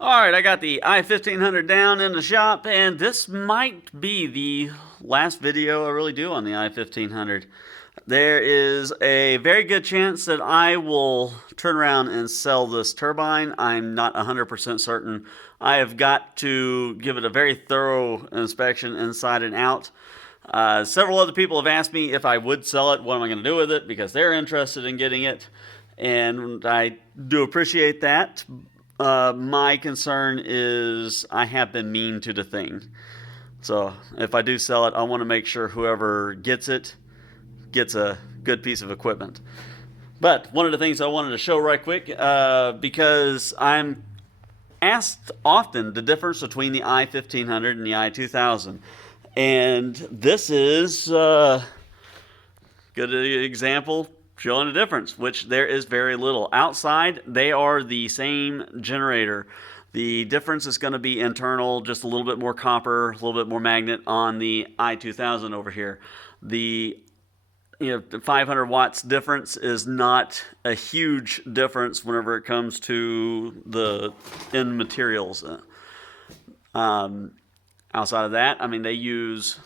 Alright, I got the i1500 down in the shop, and this might be the last video I really do on the i1500. There is a very good chance that I will turn around and sell this turbine. I'm not 100% certain. I have got to give it a very thorough inspection inside and out. Several other people have asked me if I would sell it, what am I going to do with it, because they're interested in getting it, and I do appreciate that. My concern is I have been mean to the thing. So if I do sell it, I want to make sure whoever gets it gets a good piece of equipment. But one of the things I wanted to show right quick, because I'm asked often the difference between the i1500 and the i2000. And this is a good example showing the difference, which there is very little. Outside, they are the same generator. The difference is going to be internal, just a little bit more copper, a little bit more magnet on the i2000 over here. The 500 watts difference is not a huge difference whenever it comes to the end materials. Outside of that, I mean, they use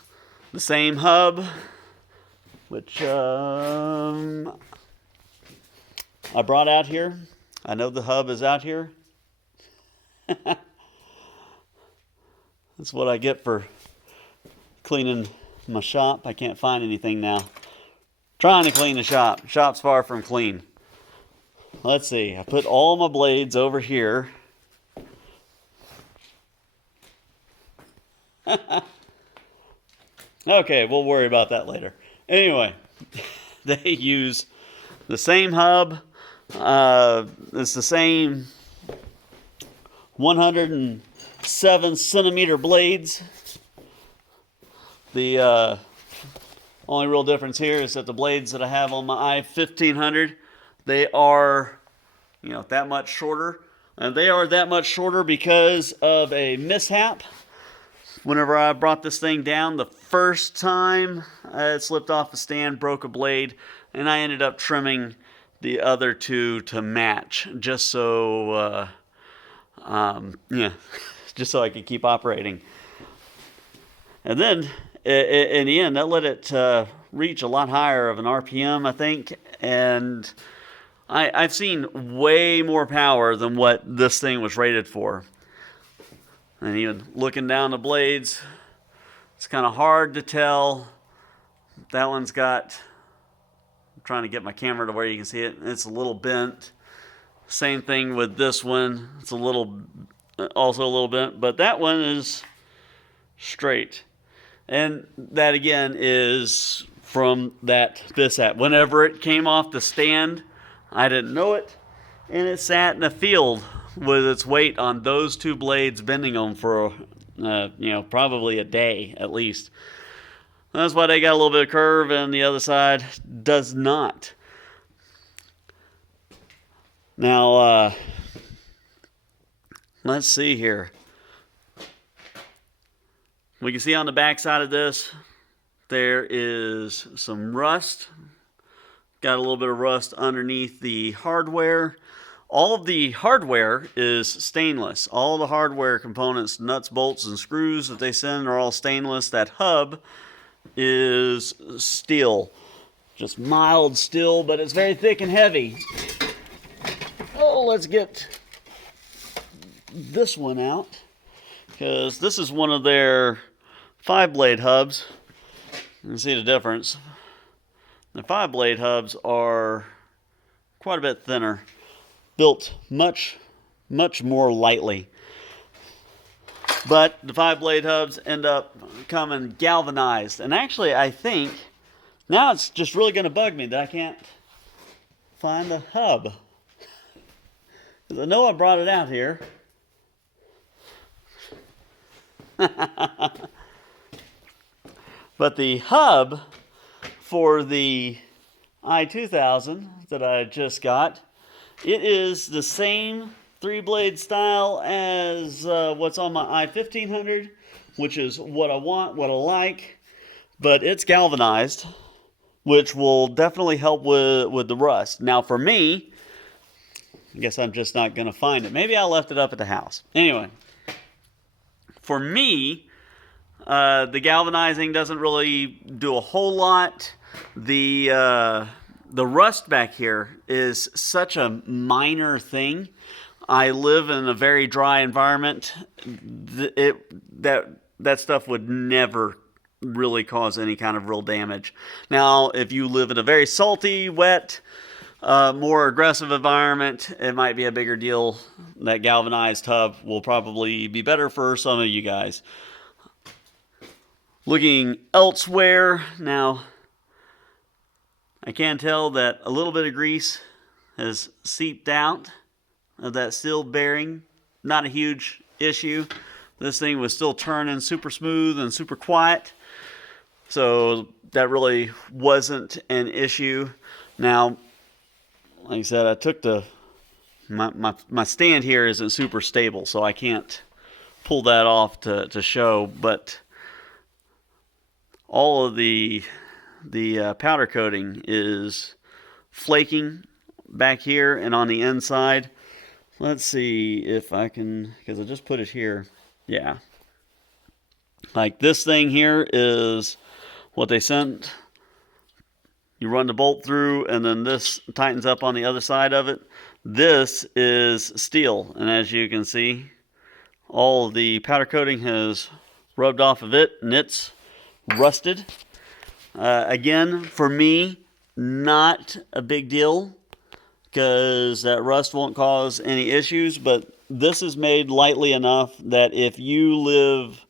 the same hub, which I brought out here. I know the hub is out here. That's what I get for cleaning my shop. I can't find anything now. Trying to clean the shop. Shop's far from clean. Let's see. I put all my blades over here. Okay, we'll worry about that later. Anyway, they use the same hub. It's the same 107 centimeter blades. The only real difference here is that the blades that I have on my i1500, they are, that much shorter. And they are that much shorter because of a mishap. Whenever I brought this thing down the first time, it slipped off the stand, broke a blade, and I ended up trimming the other two to match, just so, just so I could keep operating. And then, in the end, that let it reach a lot higher of an RPM, I think, and I've seen way more power than what this thing was rated for. And even looking down the blades, it's kind of hard to tell. That one's got, I'm trying to get my camera to where you can see it, it's a little bent. Same thing with this one, it's also a little bent, but that one is straight. And that again is from that mishap. Whenever it came off the stand, I didn't know it, and it sat in a field with its weight on those two blades, bending them for probably a day at least. That's why they got a little bit of curve and the other side does not. Now let's see here. We can see on the back side of this there is some rust. Got a little bit of rust underneath the hardware. All of the hardware is stainless. All the hardware components, nuts, bolts, and screws that they send are all stainless. That hub is steel. Just mild steel, but it's very thick and heavy. Oh, let's get this one out, because this is one of their 5-blade hubs. You can see the difference. The 5-blade hubs are quite a bit thinner. Built much more lightly. But the 5-blade hubs end up coming galvanized. And actually, I think now it's just really going to bug me that I can't find the hub. Because I know I brought it out here. But the hub for the i2000 that I just got, it is the same 3-blade style as what's on my i1500, which is what I want, what I like, but it's galvanized, which will definitely help with the rust. Now for me, I guess I'm just not going to find it. Maybe I left it up at the house. Anyway, for me, the galvanizing doesn't really do a whole lot. The rust back here is such a minor thing. I live in a very dry environment. That stuff would never really cause any kind of real damage. Now, if you live in a very salty, wet, more aggressive environment, it might be a bigger deal. That galvanized hub will probably be better for some of you guys. Looking elsewhere, now I can tell that a little bit of grease has seeped out of that steel bearing. Not a huge issue. This thing was still turning super smooth and super quiet, so that really wasn't an issue. Now, like I said, I took my stand here isn't super stable, so I can't pull that off to show, but all of the powder coating is flaking back here and on the inside. Let's see if I can, because I just put it here. Yeah. Like this thing here is what they sent. You run the bolt through, and then this tightens up on the other side of it. This is steel, and as you can see, all of the powder coating has rubbed off of it, and it's rusted. Again, for me, not a big deal, because that rust won't cause any issues, but this is made lightly enough that if you live,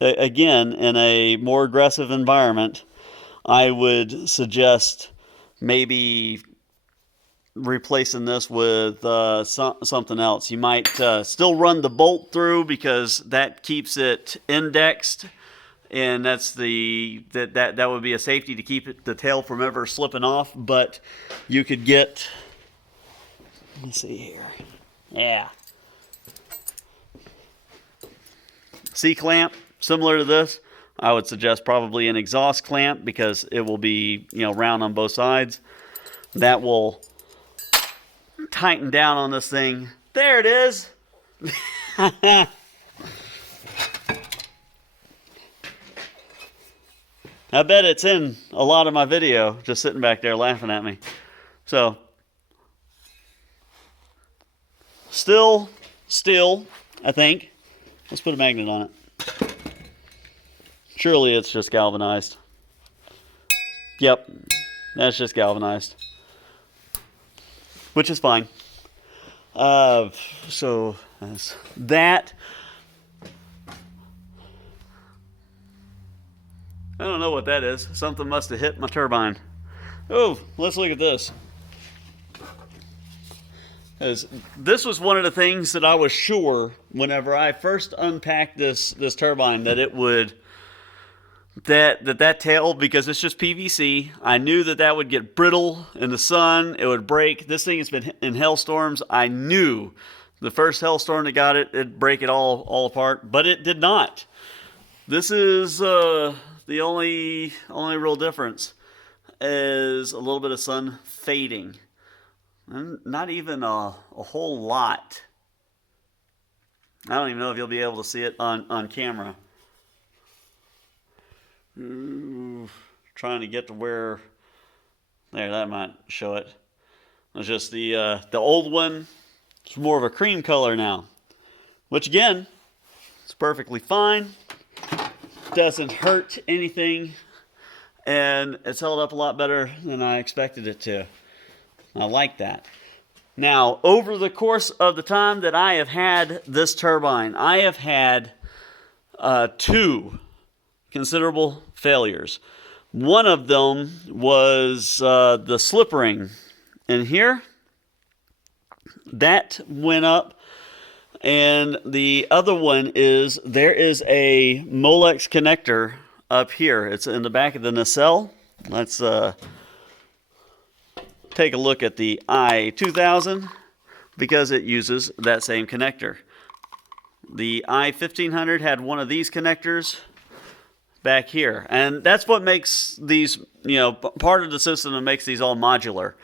again, in a more aggressive environment, I would suggest maybe replacing this with something else. You might still run the bolt through because that keeps it indexed, and that's that would be a safety to keep the tail from ever slipping off. But you could get, let's see here, yeah, C-clamp similar to this. I would suggest probably an exhaust clamp because it will be, round on both sides. That will tighten down on this thing. There it is. I bet it's in a lot of my video, just sitting back there laughing at me. So, still, I think. Let's put a magnet on it. Surely it's just galvanized. Yep, that's just galvanized, which is fine. So that's that. I don't know what that is. Something must have hit my turbine. Oh, let's look at this. This was one of the things that I was sure whenever I first unpacked this turbine that it would, that tail, because it's just PVC, I knew that would get brittle in the sun. It would break. This thing has been in hailstorms. I knew the first hailstorm that got it'd break it all apart, but it did not. This is the only real difference is a little bit of sun fading. And not even a whole lot. I don't even know if you'll be able to see it on camera. Ooh, trying to get to where, there, that might show it. It's just the old one. It's more of a cream color now, which again, it's perfectly fine. Doesn't hurt anything, and it's held up a lot better than I expected it to. I like that. Now, over the course of the time that I have had this turbine, I have had 2 considerable failures. One of them was the slip ring in here. That went up. And the other one is, there is a Molex connector up here. It's in the back of the nacelle. Let's take a look at the i2000 because it uses that same connector. The i1500 had one of these connectors back here. And that's what makes these, part of the system that makes these all modular.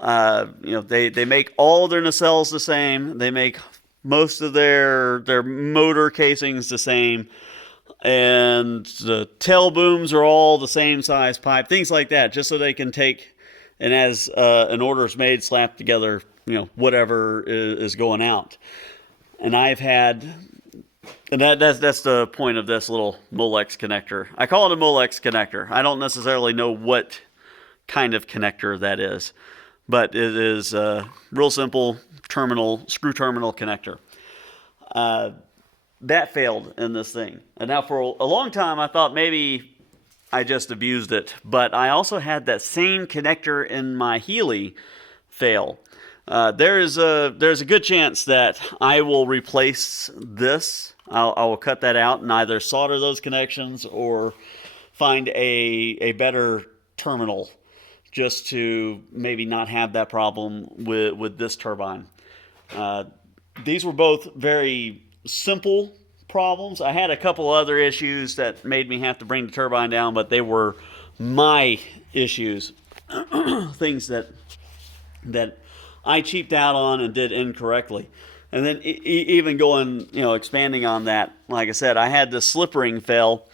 They make all their nacelles the same. They make most of their motor casings the same, and the tail booms are all the same size pipe, things like that, just so they can take and as an order is made, slap together, whatever is going out. And I've had, and that's the point of this little Molex connector. I call it a Molex connector. I don't necessarily know what kind of connector that is, but it is a real simple screw terminal connector. That failed in this thing. And now for a long time I thought maybe I just abused it, but I also had that same connector in my Healy fail. There's a good chance that I will replace this. I will cut that out and either solder those connections or find a better terminal just to maybe not have that problem with this turbine. These were both very simple problems. I had a couple other issues that made me have to bring the turbine down, but they were my issues, things that I cheaped out on and did incorrectly. And then even going, expanding on that, like I said, I had the slip ring fail,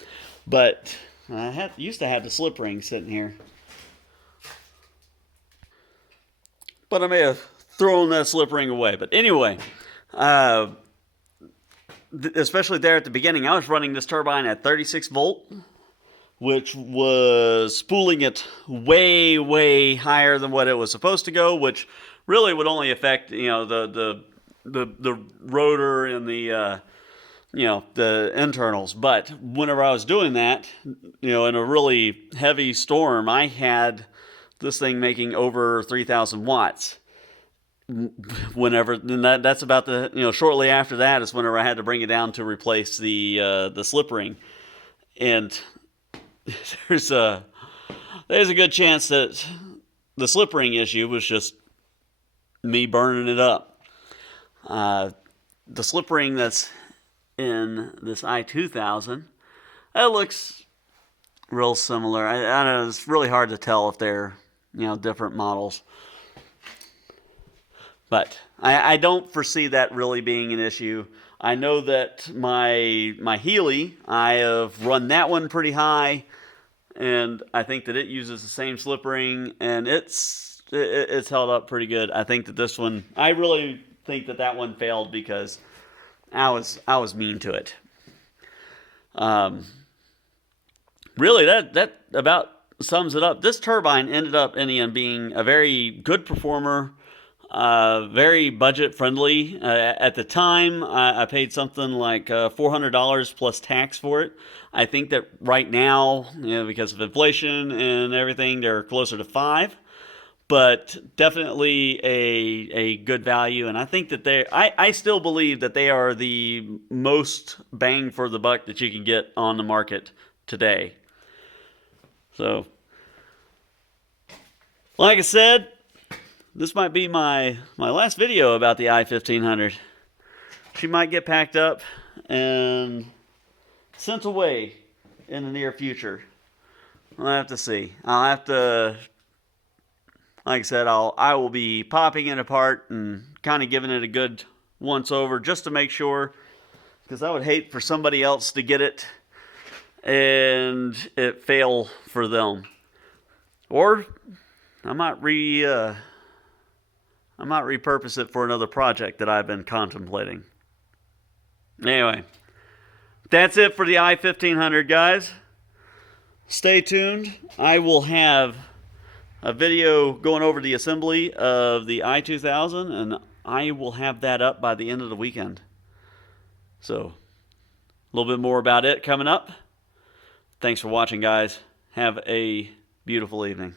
but I used to have the slip ring sitting here. But I may have thrown that slip ring away. But anyway, especially there at the beginning, I was running this turbine at 36 volt, which was spooling it way, way higher than what it was supposed to go, which really would only affect, the rotor and the internals. But whenever I was doing that, in a really heavy storm, I had this thing making over 3,000 watts. Whenever, and that's about shortly after that is whenever I had to bring it down to replace the slip ring. And there's a good chance that the slip ring issue was just me burning it up. The slip ring that's in this i2000, it looks real similar. I don't know, it's really hard to tell if they're different models. But I don't foresee that really being an issue. I know that my Healy, I have run that one pretty high, and I think that it uses the same slip ring, and it's held up pretty good. I think that this one, I really think that one failed because I was mean to it. Really, that about sums it up. This turbine ended up being a very good performer. Very budget friendly. At the time, I paid something like $400 plus tax for it. I think that right now, because of inflation and everything, they're closer to $5. But definitely a good value, and I think that I still believe that they are the most bang for the buck that you can get on the market today. So, like I said, this might be my last video about the i1500. She might get packed up and sent away in the near future. I'll have to see. I'll have to, like I said, I will be popping it apart and kind of giving it a good once over just to make sure, because I would hate for somebody else to get it and it fail for them. Or I might repurpose it for another project that I've been contemplating. Anyway, that's it for the i1500, guys. Stay tuned. I will have a video going over the assembly of the i2000, and I will have that up by the end of the weekend. So, a little bit more about it coming up. Thanks for watching, guys. Have a beautiful evening.